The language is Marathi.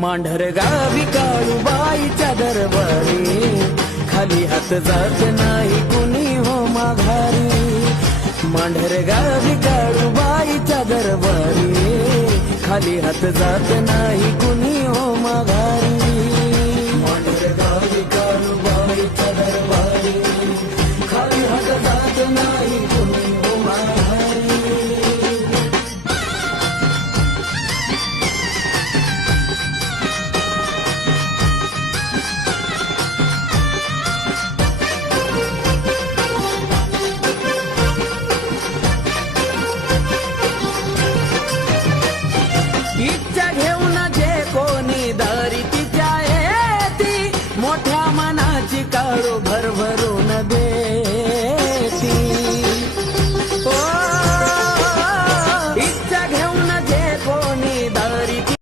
मांढर गावी काळूबाईच्या दरबारी खाली हात जात नाही कुणी हो माघारी। मांढर गावी काळूबाईच्या दरबारी खाली हात जात नाही कुणी हो माघारी।